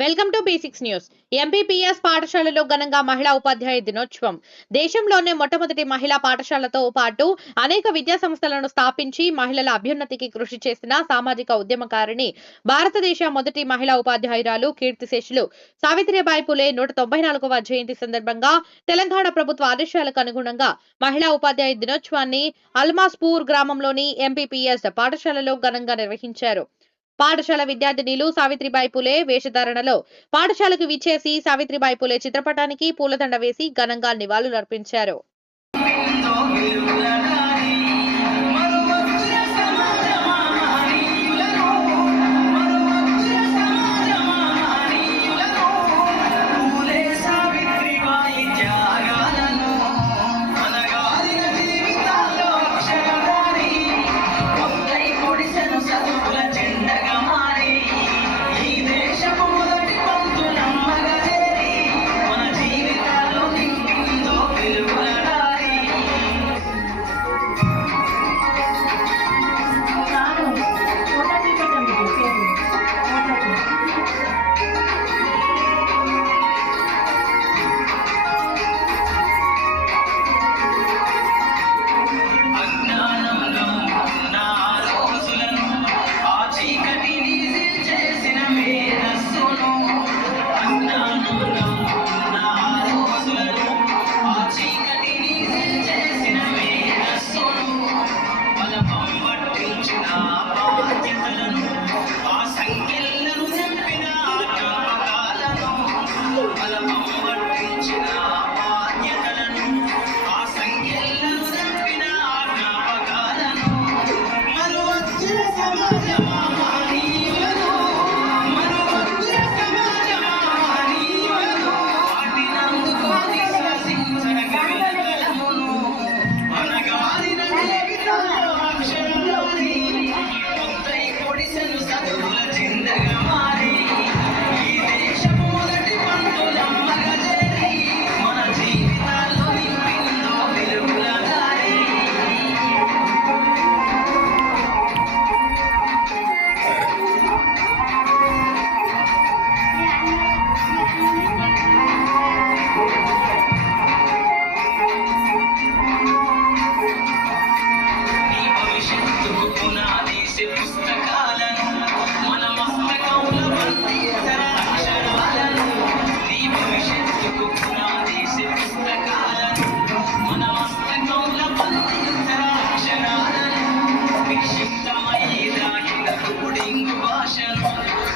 Welcome to B6 news. MPPS పాఠశాలలో ఘనంగా మహిళా ఉపాధ్యాయ దినోత్సవం. దేశంలోనే మొట్టమొదటి మహిళా పాఠశాలతో పాటు అనేక విద్యా సంస్థలను స్థాపించి మహిళల అభ్యున్నతికి కృషి చేసిన సామాజిక ఉద్యమకారిణి, భారతదేశ మొదటి మహిళా ఉపాధ్యాయురాలు, కీర్తిశేషులు సావిత్రిబాయి పులే 194వ జయంతి సందర్భంగా తెలంగాణ ప్రభుత్వ ఆదేశాలకు అనుగుణంగా మహిళా ఉపాధ్యాయ దినోత్సవాన్ని అల్మాస్పూర్ గ్రామంలోని ఎంపీపీఎస్ పాఠశాలలో ఘనంగా నిర్వహించారు. పాఠశాల విద్యార్థినిలు సావిత్రిబాయి పులే వేషధారణలో పాఠశాలకు విచ్చేసి సావిత్రిబాయి పులే చిత్రపటానికి పూలదండ వేసి ఘనంగా నివాళులర్పించారు.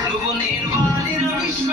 నువ్వు నిర్వాళిన విశ్వ